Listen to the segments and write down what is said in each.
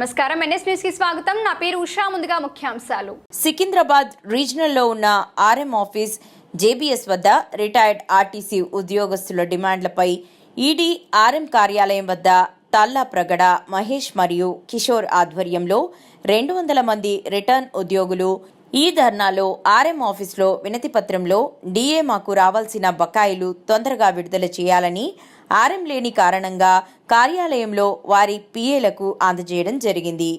నమస్కారం. ఎన్ఎస్ న్యూస్కి స్వాగతం. నా పేరు ఉషా. ముందుగా ముఖ్యాంశాలు. సికింద్రాబాద్ రీజనల్లో ఉన్న ఆర్ఎం ఆఫీస్ జేబీఎస్ వద్ద రిటైర్డ్ ఆర్టీసీ ఉద్యోగస్తుల డిమాండ్లపై ఈడీ ఆర్ఎం కార్యాలయం వద్ద తల్లా ప్రగడ మహేష్ మరియు కిషోర్ ఆధ్వర్యంలో రెండు వందల మంది రిటర్న్ ఉద్యోగులు ఈ ధర్నాలో ఆర్ఎం ఆఫీస్లో వినతిపత్రంలో డీఏ మాకు రావాల్సిన బకాయిలు తొందరగా విడుదల చేయాలని ఆర్ఎం లేని కారణంగా కార్యాలయంలో వారి పిఏలకు అందజేయడం జరిగింది.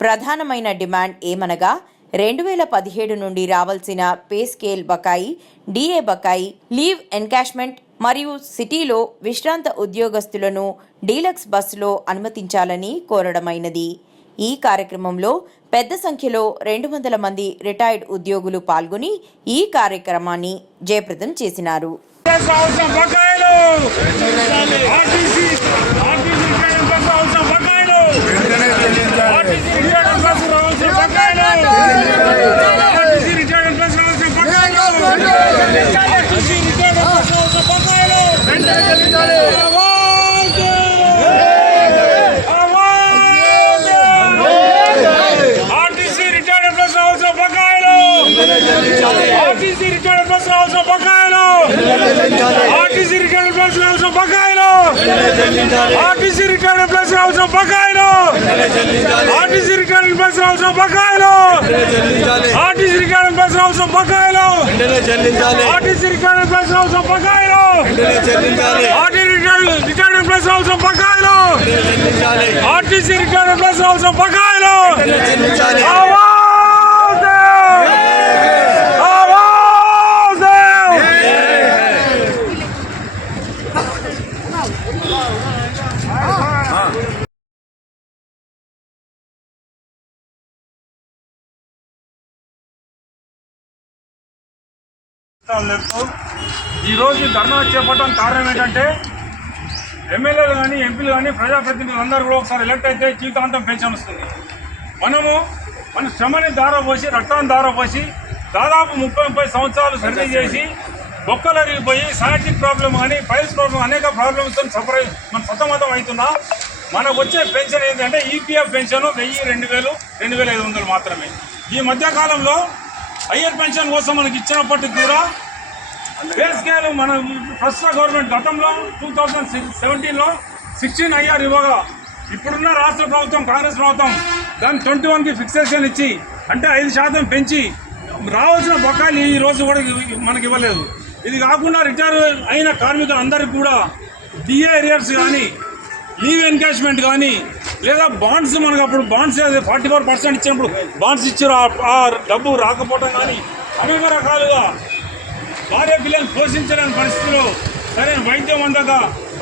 ప్రధానమైన డిమాండ్ ఏమనగా రెండు వేల పదిహేడు నుండి రావాల్సిన పే స్కేల్ బకాయి డిఏ బకాయి లీవ్ ఎన్కాష్మెంట్ మరియు సిటీలో విశ్రాంత ఉద్యోగస్తులను డీలక్స్ బస్సులో అనుమతించాలని కోరడమైనది. ఈ కార్యక్రమంలో పెద్ద సంఖ్యలో రెండు వందల మంది రిటైర్డ్ ఉద్యోగులు పాల్గొని ఈ కార్యక్రమాన్ని జయప్రదం చేసినారు. ఆర్టీసీ ఆర్టీసీ రిటైర్డ్ బస్సు అవసరం బకాయిలు. ఆర్టీసీ రిటైర్డ్ ప్లస్ అవసరం బకాయిలు. ఆర్టీసీ రిటైర్డ్ ప్లస్ అవసరం బకాయిలు. ఆర్టీసీ రిటైర్డ్ ప్లస్ అవసరం బకాయిలు. ఆర్టీసీ రిటైర్డ్ ప్లస్ అవసరం బకాయిలు. ఆర్టీసీ రిటైర్డ్ ప్లస్ అవసరం బకాయిలు. ఆర్టీసీ రిటైర్డ్ ప్లస్ అవసరం బకాయిలు. ఆర్టీసీ రిటైర్డ్ ప్లస్ అవసరం బకాయిలు. ఈరోజు ధర్నా చేపట్టడం కారణం ఏంటంటే ఎమ్మెల్యేలు కానీ ఎంపీలు కానీ ప్రజాప్రతినిధులు అందరూ కూడా ఒకసారి ఎలక్ట్ అయితే జీవితాంతం పెన్షన్ వస్తుంది. మనము మన శ్రమని దారపోసి రక్తాన్ని దారపోసి దాదాపు ముప్పై ముప్పై సంవత్సరాలు సర్వీస్ చేసి బొక్కలు అరిగిపోయి సాటిక్ ప్రాబ్లం కానీ ఫైల్స్ ప్రాబ్లం అనేక ప్రాబ్లమ్స్ సఫర్ మనం మన సతమతం అవుతున్నాం మనకు వచ్చే పెన్షన్ ఏంటంటే ఈపీఎఫ్ పెన్షన్ వెయ్యి రెండు వేలు రెండు వేల ఐదు వందలు మాత్రమే. ఈ మధ్యకాలంలో హయ్యర్ పెన్షన్ కోసం మనకి ఇచ్చినప్పటికీ కూడా పే స్కేల్ మన ప్రస్తుత గవర్నమెంట్ గతంలో టూ థౌజండ్ సెవెంటీన్లో సిక్స్టీన్ ఐఆర్ ఇవ్వగా ఇప్పుడున్న రాష్ట్ర ప్రభుత్వం కాంగ్రెస్ ప్రభుత్వం దాన్ని ట్వంటీ వన్కి ఫిక్సేషన్ ఇచ్చి అంటే ఐదు శాతం పెంచి రావాల్సిన బకాయిలు ఈ రోజు కూడా మనకి ఇవ్వలేదు. ఇది కాకుండా రిటైర్ అయిన కార్మికులందరికీ కూడా డిఏ ఏరియర్స్ కానీ లీవ్ ఎన్కాష్మెంట్ కానీ లేదా బాండ్స్ మనకు అప్పుడు బాండ్స్ ఫార్టీ ఫోర్ పర్సెంట్ ఇచ్చినప్పుడు బాండ్స్ ఇచ్చారు. ఆ- డబ్బు రాకపోవడం కానీ అనేక రకాలుగా భార్య పిల్లల్ని పోషించలేని పరిస్థితిలో సరైన వైద్యం అందక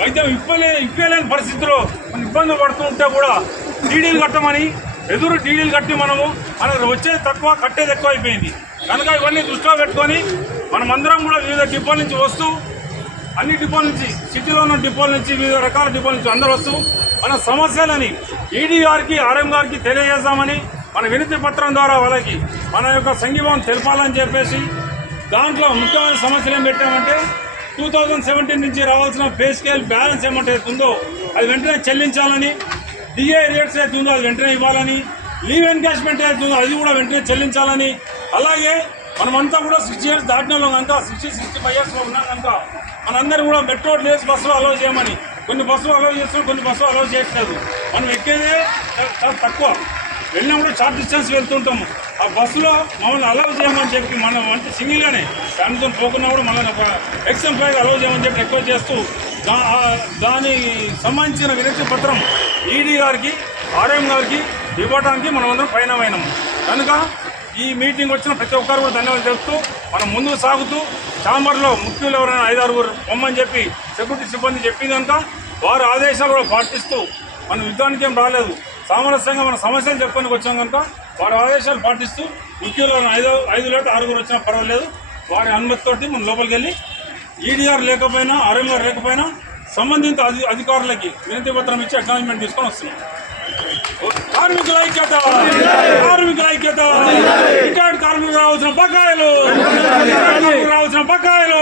వైద్యం ఇప్పలే ఇప్పలేని పరిస్థితిలో ఇబ్బందులు పడుతూ ఉంటే కూడా డీడీలు కట్టమని ఎదురు డీడీలు కట్టి మనము మనకు వచ్చేది తక్కువ కట్టేది ఎక్కువ అయిపోయింది కనుక ఇవన్నీ దృష్టిలో పెట్టుకొని మనమందరం కూడా వివిధ డిపోల నుంచి వస్తూ అన్ని డిపోల నుంచి సిటీలో ఉన్న డిపోల నుంచి వివిధ రకాల డిపోల నుంచి అందరూ వస్తూ మన సమస్యలని ఈడీ గారికి ఆర్ఎం గారికి తెలియజేస్తామని మన వినతి పత్రం ద్వారా వాళ్ళకి మన యొక్క సంఘీభావం తెలపాలని చెప్పేసి దాంట్లో ముఖ్యమైన సమస్యలు ఏం పెట్టామంటే టూ థౌజండ్ సెవెంటీన్ నుంచి రావాల్సిన పే స్కేల్ బ్యాలెన్స్ ఏమంటే ఉందో అది వెంటనే చెల్లించాలని డిఏ రేట్స్ అయితే ఉందో అది వెంటనే ఇవ్వాలని లీవ్ ఎన్కాష్మెంట్ అయితే ఉందో అది కూడా వెంటనే చెల్లించాలని అలాగే మనమంతా కూడా సిక్స్టీ ఇయర్స్ దాటిన కనుక సిక్స్టీ సిక్స్టీ ఫైవ్ ఇయర్స్లో ఉన్నాం కనుక మనందరూ కూడా మెట్రో లేస్ బస్సులు అలౌ చేయమని కొన్ని బస్సులు అలౌ చేస్తున్నారు కొన్ని బస్సులు అలౌ చేయట్లేదు. మనం ఎక్కేదే చాలా తక్కువ. వెళ్ళినా కూడా షార్ట్ డిస్టెన్స్ వెళ్తుంటాము. ఆ బస్సులో మమ్మల్ని అలౌ చేయమని చెప్పి మనం అంటే సింగిల్గానే ఫ్యామిలీతో పోకున్నా కూడా మనల్ని ఒక ఎక్స్ ఎంప్లాయీ అలౌ చేయమని చెప్పి రిక్వెస్ట్ చేస్తూ దాని సంబంధించిన వినతి పత్రం ఈడీ గారికి ఆర్ఎం గారికి ఇవ్వడానికి మనమందరం పయనమైనాము కనుక ఈ మీటింగ్ వచ్చిన ప్రతి ఒక్కరు కూడా ధన్యవాదాలు చెప్తూ మనం ముందుకు సాగుతూ చాంబర్లో ముఖ్యులు ఎవరైనా ఐదారుగురు పొమ్మని చెప్పి సెక్యూరిటీ సిబ్బంది చెప్పింది కనుక వారి ఆదేశాలు కూడా పాటిస్తూ మనం యుద్ధానికి ఏం రాలేదు. సామరస్యంగా మన సమస్యలు చెప్పుకొని వచ్చాం కనుక వారి ఆదేశాలు పాటిస్తూ ముఖ్యులు ఎవరైనా ఐదు ఐదు లేదా ఆరుగురు వచ్చినా పర్వాలేదు. వారి అనుమతితోటి మనం లోపలికి వెళ్ళి ఈడీఆర్ లేకపోయినా ఆర్ఎంఆర్ లేకపోయినా సంబంధిత అధి అధికారులకి వినతి పత్రం ఇచ్చి అక్నాలజ్మెంట్ తీసుకొని వస్తున్నాం. కార్మికుల ఐక్యత కార్మికుల ఐక్యత రిటైర్డ్ కార్మికులు రావాల్సిన బకాయిలు రావాల్సిన బకాయిలు.